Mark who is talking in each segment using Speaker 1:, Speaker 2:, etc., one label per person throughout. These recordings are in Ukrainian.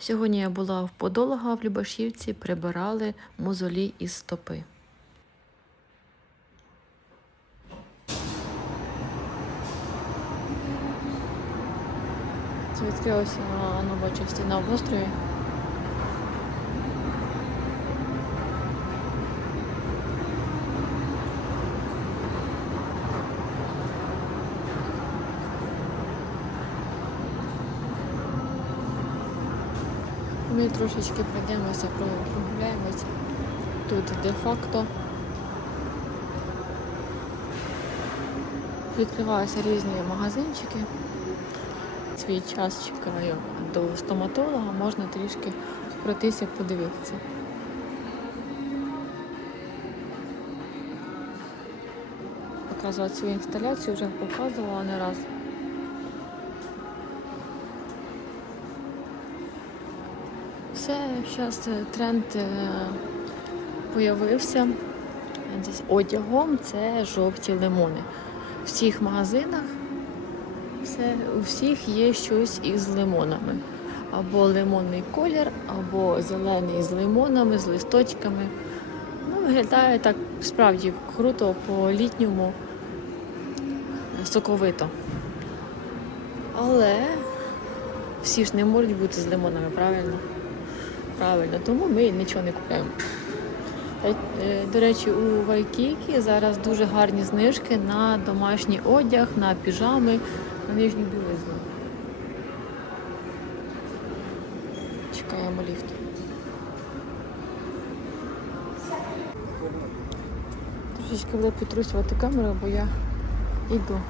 Speaker 1: Сьогодні я була в подолога в Любашівці, прибирали мозолі із стопи. Це на нова частина в острові. Ми трошечки пройдемося, про- прогуляємося. Тут де-факто відкриваються різні магазинчики. Свій час чекаю до стоматолога, можна трішки пройтися, подивитися. Показувати свою інсталяцію вже показувала не раз. Зараз тренд е, появився з одягом. Це жовті лимони. В всіх магазинах все, у всіх є щось із лимонами. Або лимонний колір, або зелений з лимонами, з листочками. Ну, виглядає так справді круто по-літньому соковито. Але всі ж не можуть бути з лимонами, правильно? Правильно, тому ми нічого не купуємо. Е, До речі, у Вайкікі зараз дуже гарні знижки на домашній одяг, на піжами, на нижню білизну. Чекаємо ліфт. Трошечки буде підтрусювати камеру, бо я йду.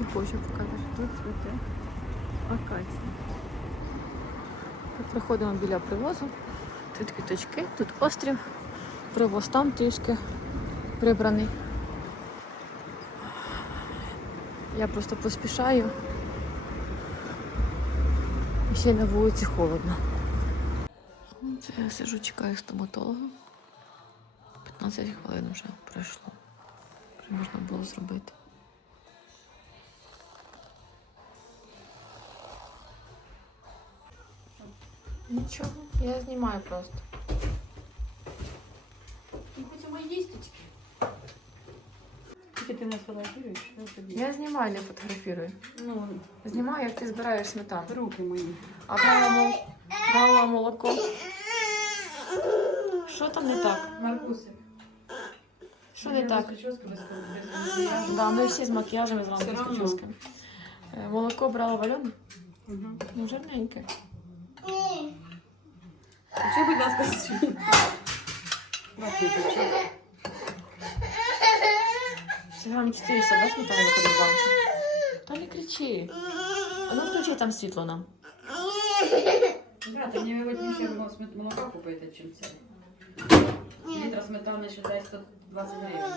Speaker 1: І хочу показати, що тут цвіте акація. Ми Проходимо біля привозу. Тут квіточки, тут острів. Привоз там трішки прибраний. Я просто поспішаю. І Ще на вулиці холодно. Це я сижу, чекаю стоматолога. 15 хвилин вже пройшло. Вже можна було зробити. Нічого, я знімаю просто.
Speaker 2: Ну, Будемо їсточки. Тільки ти не фотографуєш, я тобі.
Speaker 1: Я знімаю, не фотографірую.
Speaker 2: Ну,
Speaker 1: Знімаю, як ти збираєш сметану.
Speaker 2: руки мої.
Speaker 1: А брала, мол... брала молоко. Що там не так?
Speaker 2: Маркусик.
Speaker 1: Що не так?
Speaker 2: Прическа без без
Speaker 1: Да, ми всі з макіяжем і з
Speaker 2: Все
Speaker 1: ранку з
Speaker 2: равно.
Speaker 1: прическами. Е, Молоко брала валене,
Speaker 2: Угу.
Speaker 1: ну жирненьке.
Speaker 2: Чи, будь ласка, світ.
Speaker 1: Це грам 400, да, сметана виходить в? Та не кричи. А ну включи там світло нам.
Speaker 2: Брат, мені вигідніше молока купити, чим це. Літра сметани ще дай 120 гривень.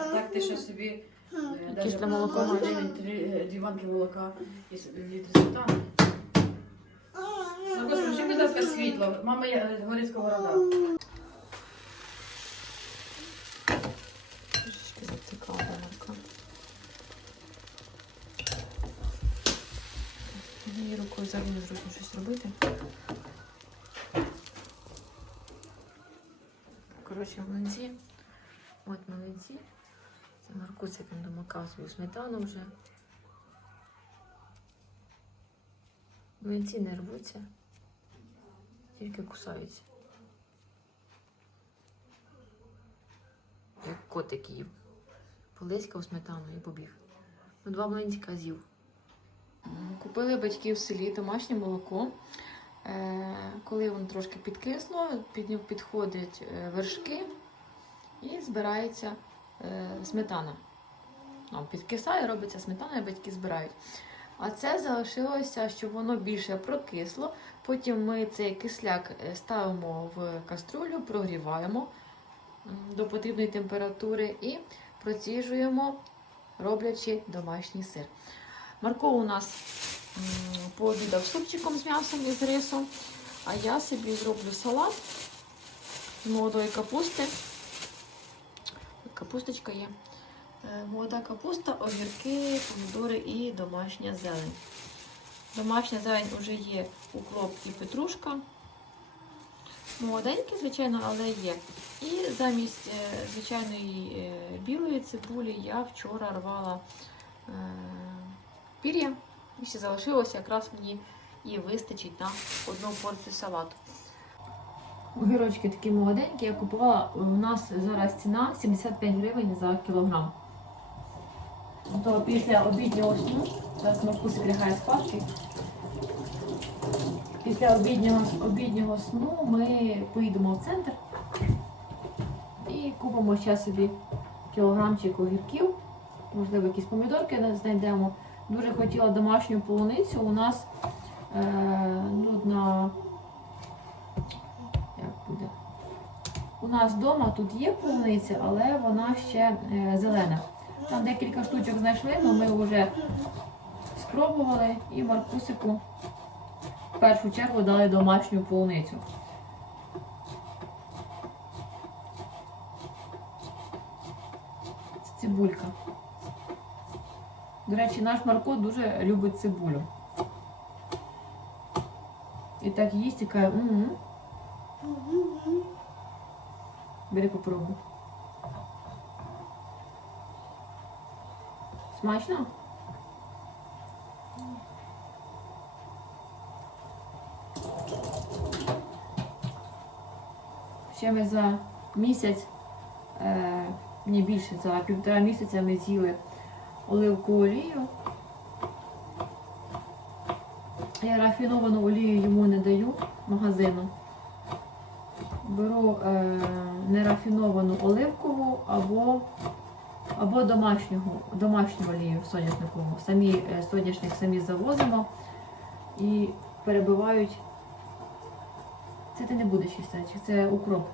Speaker 2: А так ти ще собі е,
Speaker 1: Якісь
Speaker 2: даже
Speaker 1: для молока
Speaker 2: 20
Speaker 1: маєш?
Speaker 2: гривень, три, е, дві банки молока і літр сметани. Будь ласка, світло. Мама я горить сковорода.
Speaker 1: Мені рукою взагалі незручно щось робити. Коротше, млинці. От млинці. Це Маркуцик він домакав свою сметану вже. Млинці не рвуться, тільки кусаються. Як котик їв. Полиськав сметану і побіг. Ну, два млинця з'їв. Купили батьки в селі домашнє молоко. Е, Коли воно трошки підкисло, під нього підходять е, вершки і збирається е, сметана. Ну, підкисає, робиться сметана, і батьки збирають. А це залишилося, щоб воно більше прокисло. Потім ми цей кисляк е, ставимо в каструлю, прогріваємо до потрібної температури і проціжуємо, роблячи домашній сир. Марко у нас пообідав супчиком з м'ясом і з рисом, а я собі зроблю салат з молодої капусти. Капусточка є. Е, Молода капуста, огірки, помідори і домашня зелень. Домашня зелень вже є укроп і петрушка. Молоденькі, звичайно, але є. І замість е, звичайної е, білої цибулі я вчора рвала пір'я. І ще залишилося якраз мені і вистачить на одну порцію салату. Огірочки такі молоденькі, я купувала. У нас зараз ціна 75 гривень за кілограм. То після обіднього сну, зараз Маркусик лягає спати. Після обіднього, обіднього сну ми поїдемо в центр і купимо ще собі кілограмчик огірків, можливо, якісь помідорки знайдемо. Дуже хотіла домашню полуницю. У нас е, ну, на як буде? У нас вдома тут є полуниця, але вона ще е, зелена. Там декілька штучок знайшли, але ми вже спробували і Маркусику в першу чергу дали домашню полуницю. Це цибулька. До речі, наш Марко дуже любить цибулю. І так їсть і каже, угу. Бери попробуй. Смачно? Ще ми за місяць, е, ні більше, за півтора місяця ми з'їли оливкову олію. Я рафіновану олію йому не даю магазину. Беру е, нерафіновану оливкову або, або домашнього, домашню олію соняшникову. Самі е, соняшник самі завозимо і перебивають. Це ти не будеш їсти, це укроп.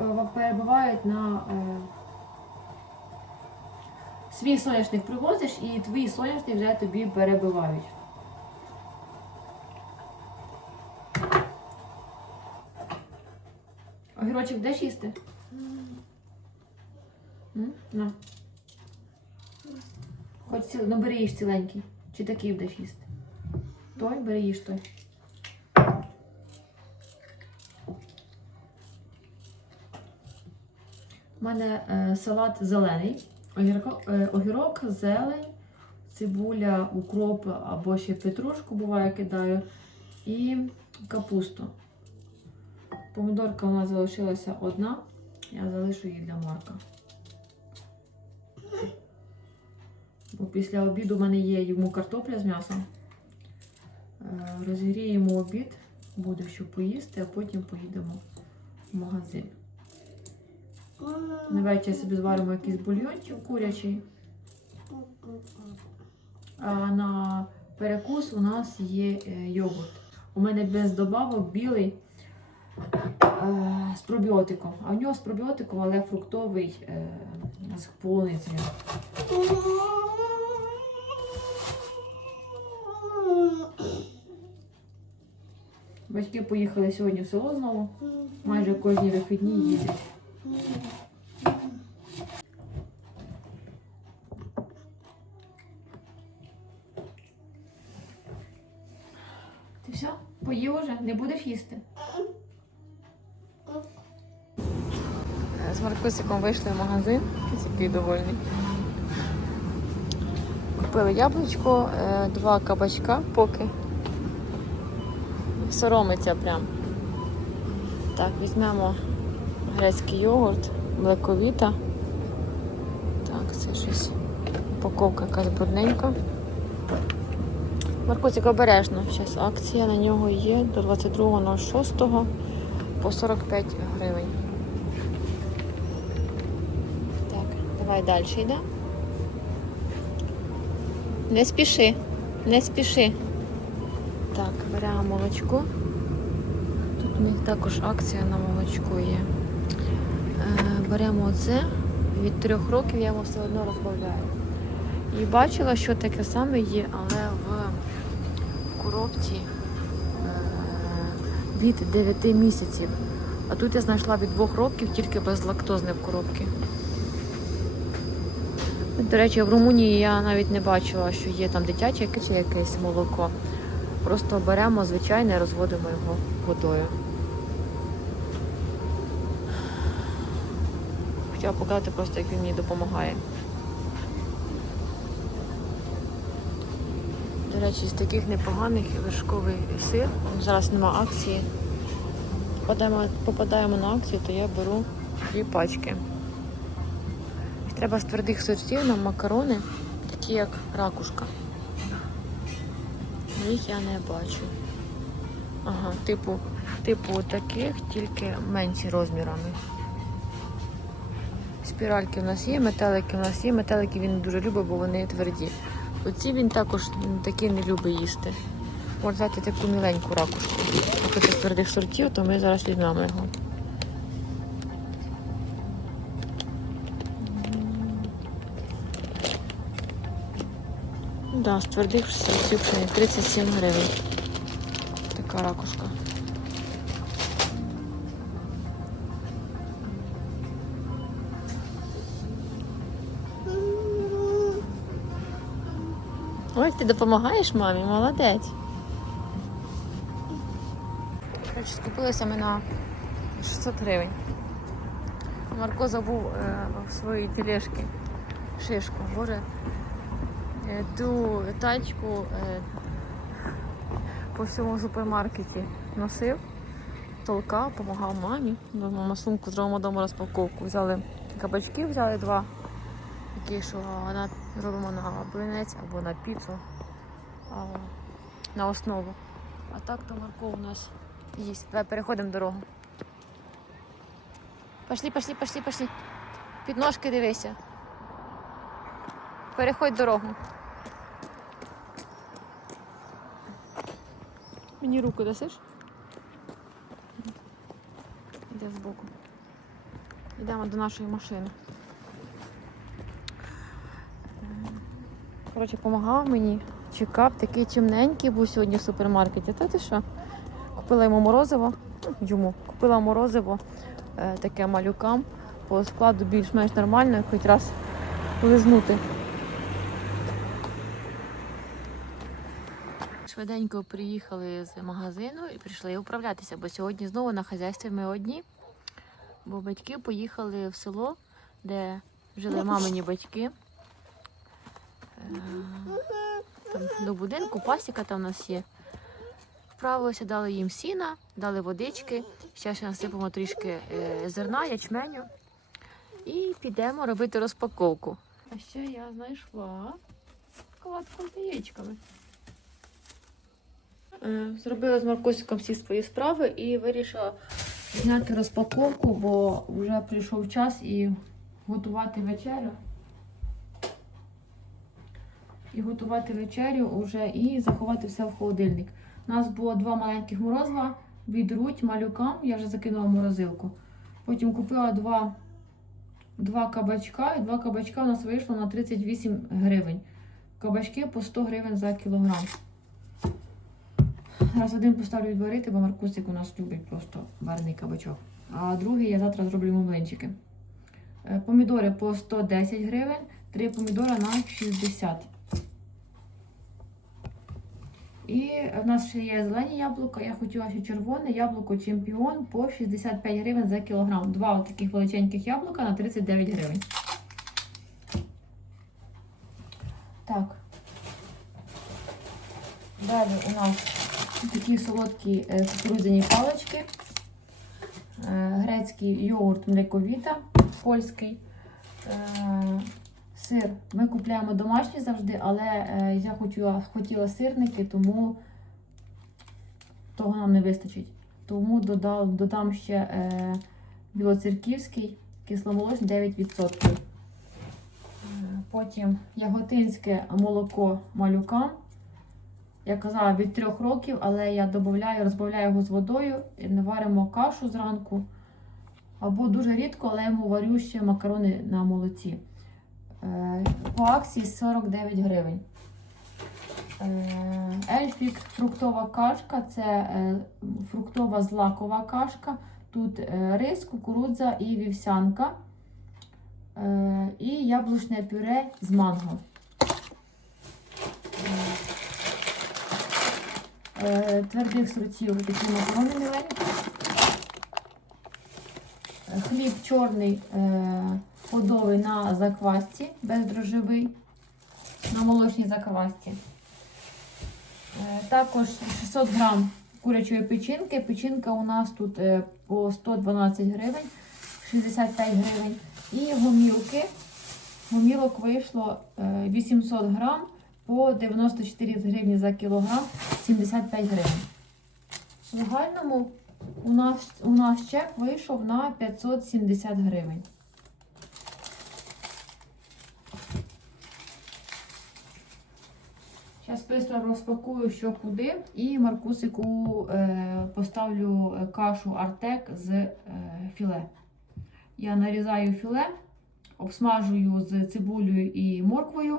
Speaker 1: Е, Перебивають на е, свій соняшник привозиш і твій соняшник вже тобі перебивають. Огірочок будеш їсти? На. Хоч ціл... ну бери їж ціленький. Чи такий будеш їсти? Той, бери їж той. У мене е, салат зелений. Огірок, е, огірок, зелень, цибуля, укроп або ще петрушку буває кидаю. І капусту. Помідорка у нас залишилася одна. Я залишу її для Марка. Бо після обіду в мене є йому картопля з м'ясом. Е, Розігріємо обід, буде що поїсти, а потім поїдемо в магазин. На собі зваримо якийсь бульйончик курячий. А на перекус у нас є е, йогурт. У мене без добавок білий з пробіотиком. А в нього з пробіотиком, але фруктовий е, з полуницею. Батьки поїхали сьогодні в село знову. Майже кожні вихідні їздять. Ти все? Поїв уже? Не будеш їсти? Маркусиком вийшли в магазин, який довольний. Купили яблучко, е, два кабачка поки. Соромиться прям. Так, візьмемо грецький йогурт, млековіта. Так, це щось упаковка якась брудненька. Маркусик обережно. Зараз акція на нього є до 22.06 по 45 гривень. Так, давай далі йде. Не спіши, не спіши. Так, беремо молочко. Тут у них також акція на молочко є. Е, беремо оце. Від трьох років я його все одно розбавляю. І бачила, що таке саме є, але в коробці е, від 9 місяців. А тут я знайшла від 2 років тільки безлактозне в коробці. До речі, в Румунії я навіть не бачила, що є там дитяче чи якесь молоко. Просто беремо звичайне і розводимо його водою. Хотіла показати просто, як він мені допомагає. До речі, з таких непоганих вершковий сир. Зараз нема акції. Попадаємо, попадаємо на акцію, то я беру дві пачки. Треба з твердих сортів нам макарони, такі як ракушка. Ну, Їх я не бачу. Ага, типу, типу таких, тільки менші розмірами. Спіральки у нас є, метелики у нас є. Метелики він дуже любить, бо вони тверді. Оці він також такі не любить їсти. Можна взяти таку міленьку ракушку. Якщо це твердих сортів, то ми зараз візьмемо його. Да, з твердих сортів 37 гривень. Така ракушка. Ой, ти допомагаєш мамі, молодець. Коротше, скупилися ми на 600 гривень. Марко забув е, в своїй тележці шишку. Боже, ту тачку е, по всьому супермаркеті носив, толкав, допомагав мамі. Мама сумку зробимо дома розпаковку. Взяли кабачки, взяли два, які що на, робимо на блинець або на піцу на основу. А так то Марко у нас їсть. Давай переходимо дорогу. Пошли, пошли, пошли, пошли. Під ножки дивися. Переходь дорогу. Мені руку дасиш? Іде збоку. Йдемо до нашої машини. Коротше, допомагав мені, чекав, такий чимненький був сьогодні в супермаркеті. Та ти що? Купила йому морозиво, йому купила морозиво е, таке малюкам по складу більш-менш нормально, хоч раз лизнути. Швиденько приїхали з магазину і прийшли управлятися, бо сьогодні знову на хазяйстві ми одні. Бо батьки поїхали в село, де жили мамині батьки. Е, Там до будинку, пасіка там у нас є. Вправилися, дали їм сіна, дали водички, ще ще насипемо трішки е, зерна, ячменю. І підемо робити розпаковку. А ще я знайшла кладку з яєчками. Е, Зробила з Маркосиком всі свої справи і вирішила зняти розпаковку, бо вже прийшов час і готувати вечерю. І готувати вечерю вже і заховати все в холодильник. У нас було два маленьких морозива від Руть малюкам, я вже закинула морозилку. Потім купила два, два кабачка, і два кабачка у нас вийшло на 38 гривень. Кабачки по 100 гривень за кілограм. Зараз один поставлю відварити, бо Маркусик у нас любить просто варений кабачок. А другий я завтра зроблю млинчики. Е, Помідори по 110 гривень, три помідора на 60. І в нас ще є зелені яблука. Я хотіла ще червоне яблуко чемпіон по 65 гривень за кілограм. Два таких величеньких яблука на 39 гривень. Так. Далі у нас такі солодкі е, кукурудзяні палички. Е, Грецький йогурт млековіта, польський. Е, Сир ми купляємо домашній завжди, але я хотіла, хотіла сирники, тому того нам не вистачить. Тому додав, додам ще е, білоцерківський кисломолочний 9%. Е, потім яготинське молоко малюкам. Я казала від 3 років, але я додаю, розбавляю його з водою, і не варимо кашу зранку. Або дуже рідко, але йому варю ще макарони на молоці. Е, По акції 49 гривень. Е, Ельфік фруктова кашка це е, фруктова злакова кашка. Тут рис, кукурудза і вівсянка. і яблучне пюре з манго. Твердих сортів міленькі. Е, Хліб чорний е, подовий на заквасці, бездрожжевий, на молочній заквасці. Е, Також 600 грам курячої печінки. Печінка у нас тут е, по 112 гривень, 65 гривень. І гомілки. Гомілок вийшло е, 800 грам по 94 гривні за кілограм, 75 гривень. В загальному у нас, у нас чек вийшов на 570 гривень. Зараз швидко розпакую, що куди, і Маркусику е, поставлю е, кашу Артек з е, філе. Я нарізаю філе, обсмажую з цибулею і морквою,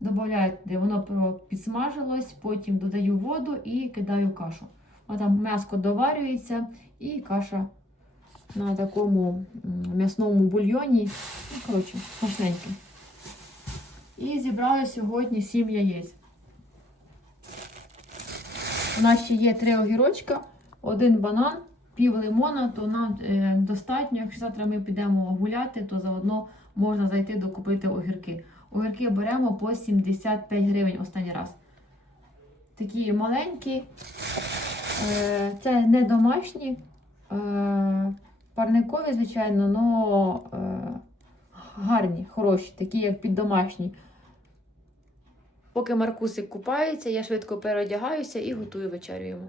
Speaker 1: де воно підсмажилось, потім додаю воду і кидаю кашу. Вона там м'яско доварюється і каша на такому м'ясному бульйоні. Ну, коротше, смачненьке. І зібрали сьогодні 7 яєць. У нас ще є три огірочка, один банан, пів лимона, то нам е, достатньо. Якщо завтра ми підемо гуляти, то заодно можна зайти докупити огірки. Огірки беремо по 75 гривень останній раз. Такі маленькі, е, це не домашні, е, парникові, звичайно, але гарні, хороші, такі як під домашні. Поки Маркусик купається, я швидко переодягаюся і готую вечерю йому.